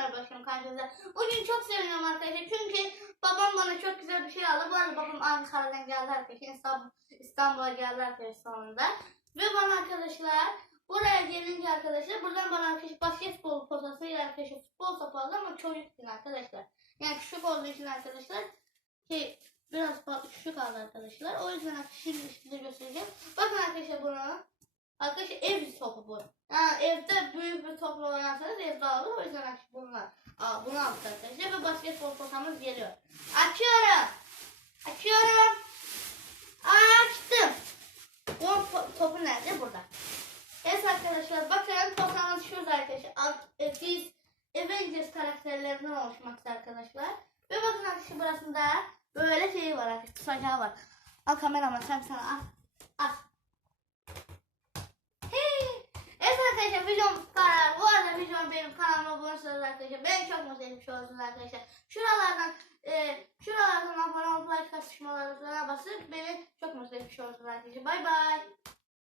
merhaba başkanım karşınızda. Bugün çok seviniyorum arkadaşlar çünkü babam bana çok güzel bir şey aldı. Bu arada babam Ankara'dan geldi arkadaşlar. İstanbul, İstanbul'a geldi arkadaşlar sonunda. Ve bana arkadaşlar buraya gelince arkadaşlar buradan bana arkadaşlar basketbol potasıyla arkadaşlar futbol topu aldı ama çocuk için arkadaşlar. Yani küçük olduğu için arkadaşlar ki biraz küçük aldı arkadaşlar. O yüzden şimdi size göstereceğim. Bakın arkadaşlar bunu. Arkadaşlar ev topu bu. Yani evde büyük bir topla oynarsanız evde alır. O yüzden arkadaşlar bunu aldık arkadaşlar ve basketbol potamız geliyor. Açıyorum. Açıyorum. Açtım. Bu po- topu nerede? Burada. Evet arkadaşlar bakın potamız şurada arkadaşlar. E, Biz Avengers karakterlerinden oluşmakta arkadaşlar. Ve bakın arkadaşlar burasında böyle şey var arkadaşlar. Tutacağı var. Al kameraman sen sana al. Al. Hey. Evet arkadaşlar videom bu kadar. Bu arada videom benim kanalıma abone olursanız arkadaşlar. Ben çok mutlu etmiş olursunuz arkadaşlar. Şuralardan e, şuralardan abone olup like atışmalarına basıp beni çok mutlu etmiş olursunuz arkadaşlar. Bay bay.